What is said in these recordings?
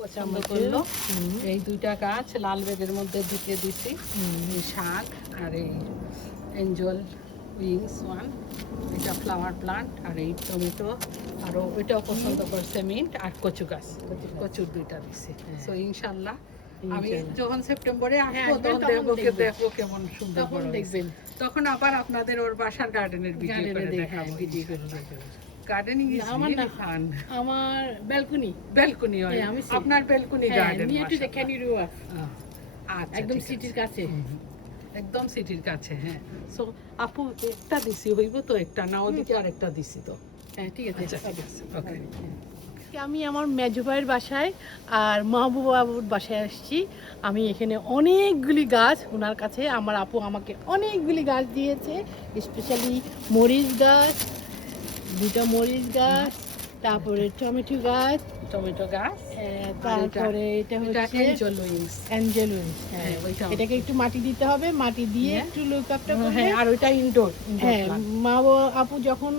পছন্দ করলো। এই দুইটা গাছ লাল ব্যাগের মধ্যে ঢুকে দিছি, এই শাক আর এই এঞ্জেল উইংস ওয়ান, এটা ফ্লাওয়ার প্লান্ট, আর এই টমেটো, আর ওইটাও পছন্দ করছে মিন্ট, আর কচু গাছ, কচুর দুইটা দিছি। সো ইনশাল্লাহ আমি যখন সেপ্টেম্বরে আসবো তখন দেখবো কেমন সুন্দর বড় দেখবেন, তখন আবার আপনাদের ওর বাসার গার্ডেনের ভিডিও করে দেখাবো। Gardening is really fun. আমার ব্যালকনি হয় আপনার balcony garden near to the ক্যানি রিভার, আচ্ছা একদম সিটির কাছে, একদম সিটির কাছে। হ্যাঁ, সো আপু একটা দিছি হইব তো, একটা না ওদিকে আরেকটা দিছি তো। হ্যাঁ ঠিক আছে, ঠিক আছে, ওকে। আমি আমার মেজো ভাইয়ের বাসায় আর মাহবুব বাবুর বাসায় আসছি। আমি এখানে অনেকগুলি গাছ, ওনার কাছে আমার আপু আমাকে অনেকগুলি গাছ দিয়েছে, স্পেশালি মরিচ গাছ, দুটা মরিচ গাছ, তারপরে টমেটো গাছ, তারপরে এটা হচ্ছে অ্যাঞ্জেল উইংস। হ্যাঁ, এটাকে একটু মাটি দিতে হবে, মাটি দিয়ে একটু লুক আপটা করবে। হ্যাঁ, আর ওইটা ইনডোর। হ্যাঁ, মা আপু যখন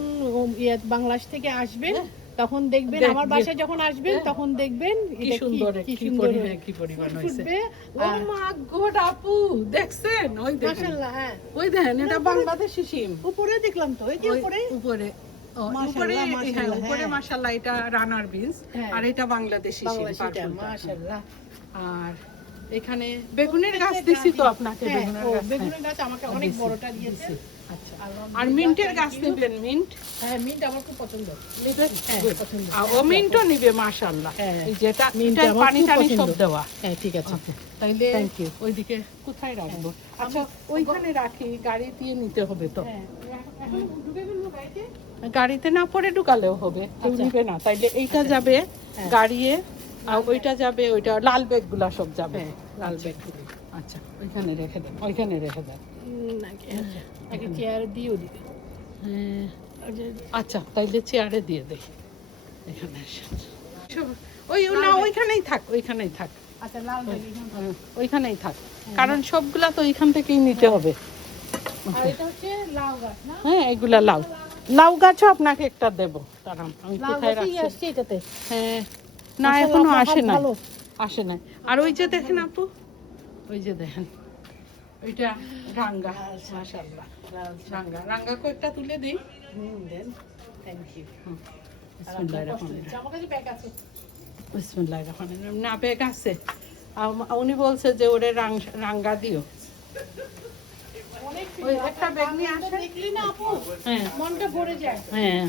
বাংলাদেশ থেকে আসবেন তখন দেখবেন, আমার বাসায় যখন আসবেন তখন দেখবেন কি সুন্দর কি পরিমাণ হয়েছে। ও মা গড আপু দেখছেন? ওই দেখেন, মাশাআল্লাহ। হ্যাঁ, ওই দেখেন, এটা বাংলাদেশি শিম। উপরে দেখলাম তো, এই যে উপরে উপরে মাশাআল্লাহ, এটা রানার বিনস, আর এটা বাংলাদেশি শিম, মাশাআল্লাহ। আর এখানে বেগুনের গাছ দিছি তো আপনাকে, বেগুনের গাছ আমাকে অনেক বড়টা দিয়েছে। আচ্ছা, আর মিন্টের গাছ নেবেন? মিন্ট, হ্যাঁ মিন্ট আমার খুব পছন্দ। ও মিন্টও নিবে মাশাআল্লাহ। এই যেটা পানি টানি সব দেওয়া। হ্যাঁ ঠিক আছে, তাইলে ওইদিকে কোথায় রাখবো? আচ্ছা, ওইখানে রাখি, গাড়ি দিয়ে নিতে হবে তো। গাড়িতে না পরে ঢুকালেও হবে, কেউ নিবে না। তাইলে এইটা যাবে গাড়িয়ে, আর ওইটা যাবে, ওইটা লাল ব্যাগ গুলা সব যাবে, লাল ব্যাগ। আচ্ছা, ওইখানে রেখে দেন, ওইখানে রেখে দেন। চেয়ার দিয়েও দিবে। আচ্ছা, তাইলে চেয়ারে দিয়ে দেই। এখানে ওই না, ওইখানেই থাক, ওইখানেই থাক। আচ্ছা, লাল ব্যাগ ওইখানেই থাক, কারণ সবগুলা তো ওইখান থেকেই নিতে হবে। আর এটা হচ্ছে লাউ গাছ না? হ্যাঁ, এগুলা লাউ, লাউ গাছও আপনাকে একটা দেবো। দাঁড়ান, আমি কোথায় রাখছি? এটাতে হ্যাঁ, না এখনো আসে না, আসে না। আর ওই যে দেখেন আপু, ওই যে দেখেন, ওইটা রাঙ্গা, মাশাআল্লাহ, রাঙ্গা। রাঙ্গা কয়েকটা তুলে দিই। দেন, থ্যাংক ইউ। বিসমিল্লাহির রহমানির রহিম। আমার কাছে ব্যাগ আছে। বিসমিল্লাহির রহমানির রহিম। না, ব্যাগ আছে। উনি বলছে যে ওরে রাঙ্গা দিও। ওই একটা ব্যাগ নিয়ে আসেন, দেখলি না আপু? হ্যাঁ, মনটা ভরে যায়। হ্যাঁ,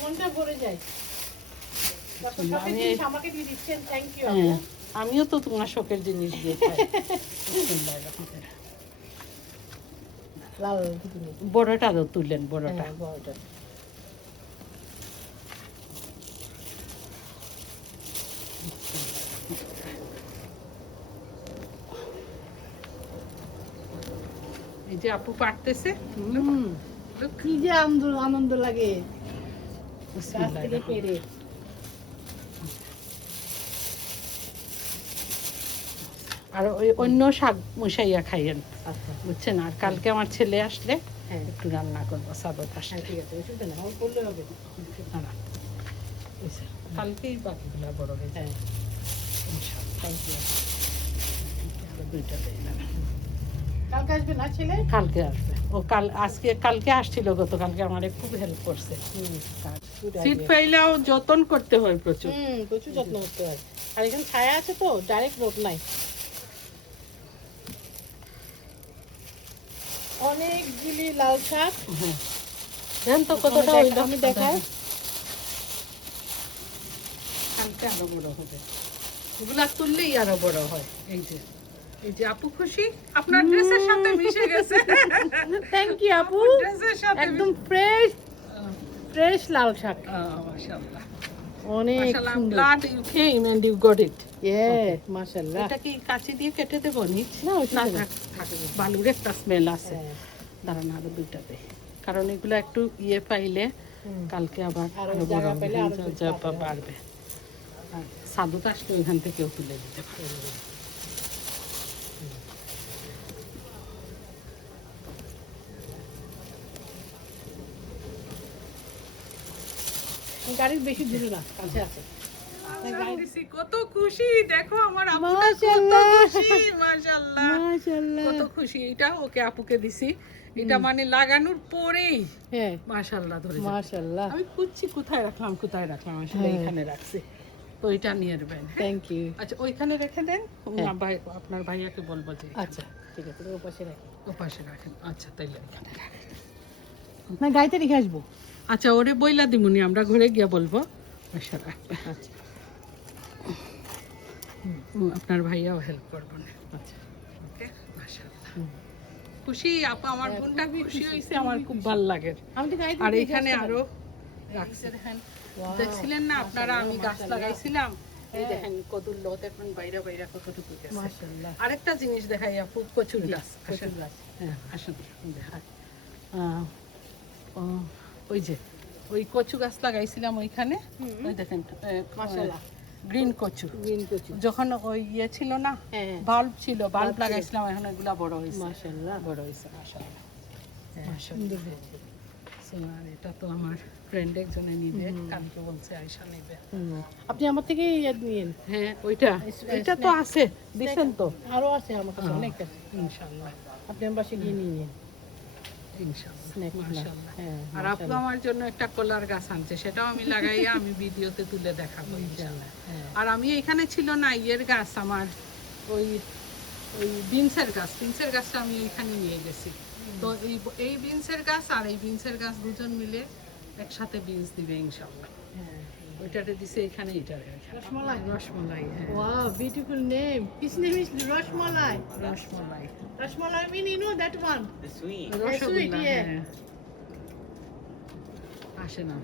মনটা ভরে যায়। আমাকে দিয়ে দিচ্ছেন, থ্যাংক ইউ। হ্যাঁ, আমিও তো তোমার শখের জিনিস দিয়ে খাই। বিসমিল্লাহির রহমানির রহিম। লাল বড়টা তো তুললেন, বড়টা। বড়টা এই যে আপু পারতেছে, কি যে আনন্দ লাগে গাছ থেকে পেরে। আর ওই অন্য শাক মশাইয়া খাইয়েন, বুঝছেন? আর কালকে আমার ছেলে আসলে একটু রান্না করবো, সাদত আসলে। ঠিক আছে, অসুবিধা নেই, আমার করলে হবে। কালকেই বাকিগুলা বড় হয়ে যায়। দুইটা দেয় না, কালকে আসবে না ছেলে? কালকে আসবে ও। কালকে আসছিল, গতকালকে আমারে খুব হেল্প করছে। সিট পাইলেও যত্ন করতে হয় প্রচুর, প্রচুর যত্ন করতে হয়। আর এখানে ছায়া আছে তো, ডাইরেক্ট রোদ নাই। অনেকগুলি লাল শাক। হ্যাঁ, তো কতটা আমি দেখাই, কালকে আরো বড় হবে। এগুলা তুললেই আরো বড় হয়। এই যে আপু খুশি, আপনার ড্রেসের সাথে মিশে গেছে। থ্যাংক ইউ আপু, ড্রেসের সাথে একদম ফ্রেশ লাল শাক। মাশাআল্লাহ, অনেক সুন্দর। Glad you came and you got it. মাশাআল্লাহ। এটা কি কাঁচি দিয়ে কেটে দেবো? না, থাক, বালুর একটা স্মেল আছে। দাঁড়ান, আরো দুইটা দে, কারণ এগুলো একটু পাইলে কালকে আবার আরো বড় বাড়বে। সাদত আসলে ওইখান থেকেও তুলে দিতে পারবে। গাড়ির বেশি দূরে না, কাছে আছে। দিছি, কত খুশি দেখো আমার আপুটা কত মাশাআল্লাহ। খুশি, মাশাআল্লাহ মাশাআল্লাহ। কত খুশি। এটা ওকে আপুকে দিছি, এটা মানে লাগানোর পরেই হ্যাঁ মাশাআল্লাহ ধরে যাবে। মাশাআল্লাহ। আমি খুঁজছি কোথায় রাখলাম আসলে হ্যাঁ। এখানে রাখছি, তো এটা নিয়ে নেবেন। Thank you. আচ্ছা ওইখানে রেখে দেন, হ্যাঁ। আপনার ভাইয়াকে বলবো যে আচ্ছা ঠিক আছে, ওর পাশে রাখি। ও পাশে রাখেন। আচ্ছা তাইলে এখানে রাখেন। না গাড়িতে রেখে আসবো। আচ্ছা ওরে বইলা দিমুনি, আমরা ঘরে গিয়া বলবো আচ্ছা রাখবে। আচ্ছা আপনার ভাইয়াও হেল্প করবেন। আচ্ছা। ওকে মাশাআল্লাহ খুশি আপু, আমার বোনটা খুশি হয়েছে, আমার খুব ভালো লাগে। আমি তো গাড়িতে আর রেখে এখানে আসতে আরো রাখছি দেখেন, দেখছিলেন না আপনারা আমি গাছ লাগাইছিলাম, এই দেখেন কদুর লত এখন বাইরে বাইরে কতটুকু পারি। গেছে। মাশাআল্লাহ। আরেকটা জিনিস দেখাই আপু, কচুর গাছ। কচুর আসেন গাছ। হ্যাঁ আসেন দেখাই। ওই যে ওই কচু গাছ লাগাইছিলাম ওইখানে, ওই দেখেন মাশাআল্লাহ। গ্রিন কচু। গ্রিন কচু। যখন ওই ইয়ে ছিল না, হ্যাঁ। বাল্ব ছিল, বাল্ব বাল্ব ছিল। লাগাইছিলাম, এখন এগুলা বড় হয়েছে, মাশাআল্লাহ। বড় হয়েছে মাশাআল্লাহ। সুন্দর হয়েছে। আর এটা তো আমার ফ্রেন্ড একজনে নিবে, কালকে বলছে আয়শা নেবে। আপনি আমার থেকে ইয়ে নিয়েন। হ্যাঁ ওইটা এটা তো আছে, দিছেন তো আরো আছে আমার কাছে অনেক আছে। ইনশাআল্লাহ আপনি আমার বাসে গিয়ে নিয়ে নিন। ইনশাআল্লাহ স্ন্যাক মাশাআল্লাহ। হ্যাঁ আর আপু আমার জন্য একটা কলার গাছ আনছে, সেটাও আমি লাগাইয়া আমি ভিডিওতে তুলে দেখাবো ইনশাআল্লাহ। হ্যাঁ। আর আমি এখানে ছিল না ইয়ের গাছ, আমার ওই ওই বিনসের গাছটা আমি এখানে নিয়ে গেছি। তো এই বিনসের গাছ আর এই বিনসের গাছ দুজন মিলে একসাথে বিনস দিবে ইনশাআল্লাহ। হ্যাঁ। ওইটাতে দিছে এখানে, এটারে রসমালাই? রসমালাই হ্যাঁ Wow, beautiful name. His name is Rashmalai. Rasmalai Rashmalai, I mean, you know that one. The sweet. Rasgulla yeah. হ্যাঁ। আসে না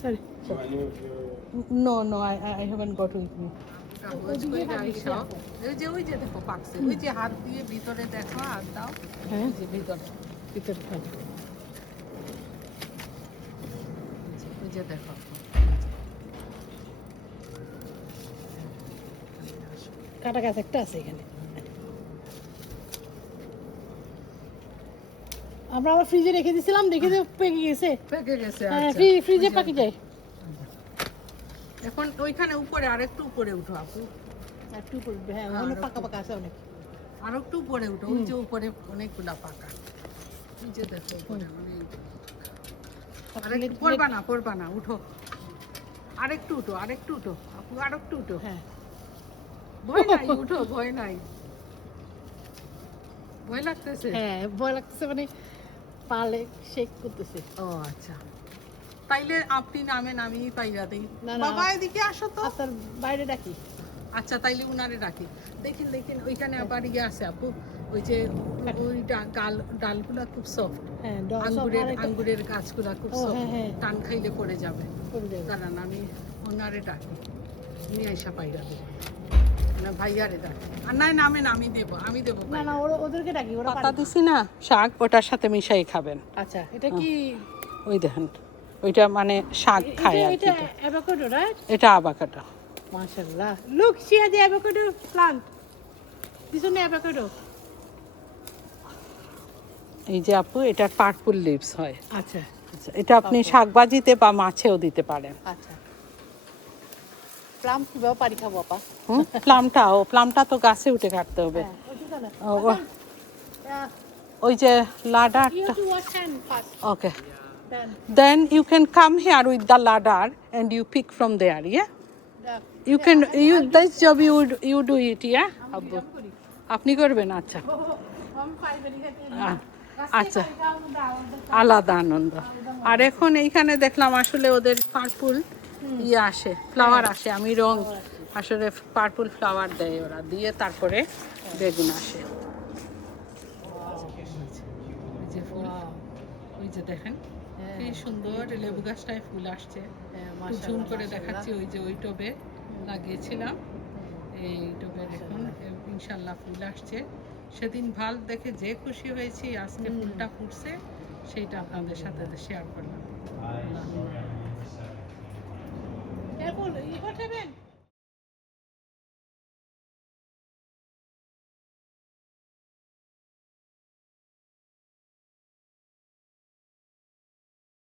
Sorry. So I know if you're. No, I haven't got with me. ওই যে দেখো পাকছে, ওই যে হাত দিয়ে ভিতরে দেখো, হাত দাও, হ্যাঁ। ওই যে ভিতরে, ভিতরে থাক। ওই যে দেখো। কাটা গাছ একটা আছে এখানে। আমরা আবার ফ্রিজে রেখে দিয়েছিলাম, দেখে যে পেকে গেছে। পেকে গেছে। হ্যাঁ, আচ্ছা। ফ্রিজে পাকে যায়। এখন ওইখানে উপরে আরেকটু উপরে উঠো আপু, একটু করবে, হ্যাঁ, অনেক পাকা পাকা আছে অনেক। আর একটু উপরে উঠো, ওই যে উপরে অনেকগুলা পাকা, ওই যে দেখো উপরে অনেক। আরেকটু পড়বা না উঠো, আরেকটু উঠো আপু, আরেকটু উঠো। হ্যাঁ। ভয় নাই, উঠো, ভয় নাই। ভয় লাগতেছে? হ্যাঁ, ভয় লাগতেছে, মানে পালে শেক করতেছে। ও আচ্ছা, তাইলে আপনি নামেন, আমি পাইয়া দিই। না, না। বাবা এদিকে আসো তো। আপনার বাইরে ডাকি। আচ্ছা তাইলে উনারে রাখি। দেখেন ওইখানে আবার ইয়ে আছে আপু, ওই যে ওই ডালগুলা খুব সফট, হ্যাঁ, আঙ্গুরের গাছগুলা খুব ও, সফট, হ্যাঁ, হ্যাঁ। টান খাইলে পড়ে যাবে। করে দেবে। কারণ আমি ওনারে ডাকি, উনি আইসা পাইয়া দেবো না, ভাইয়ারে ডাকি। আর নাই নামেন, আমি দেবো। না না, ওদেরকে ডাকি, ওরা পাতা পারে। দিছি না, শাক ওটার সাথে মিশাই খাবেন। আচ্ছা, এটা কি? ওই দেখেন ওইটা মানে শাক খায় আর কি। এটা avocado, right? এটা আবাকাটা। Mashallah. Look, she has the avocado plant. This one avocado. এই যে আপু, এটা পার্পল লিভস হয়। আচ্ছা আচ্ছা, এটা আপনি শাকবাজিতে বা মাছেও দিতে পারেন। আচ্ছা। প্লাম কিভাবে পারি খাবো আপা? প্লামটা তো গাছে উঠে কাটতে হবে। হ্যাঁ, ওইটা না। ও, ওই যে You লাডারটা। have to wash hand first. Okay, Then then you can come here with the ladder and you pick from there, yeah? You can, this job you do it, yeah? আব্বু আপনি করবেন? আচ্ছা আচ্ছা, আলাদা আনন্দ। আর এখন এইখানে দেখলাম আসলে ওদের পার্পল ইয়ে আসে, ফ্লাওয়ার আসে, আমি রং আসলে পার্পল ফ্লাওয়ার দেয় ওরা, দিয়ে তারপরে বেগুন আসে। ওই যে ফুল, ওই যে দেখেন কি সুন্দর লেবু গাছটায় ফুল আসছে। জুম করে দেখাচ্ছি, ওই যে ওই টবে লাগিয়েছিলাম, এই টবের এখন ইনশাল্লাহ ফুল আসছে। সেদিন ভাল দেখে যে খুশি হয়েছি, আজকে ফুলটা ফুটছে, সেইটা আপনাদের সাথে শেয়ার করলাম। careful, what happened?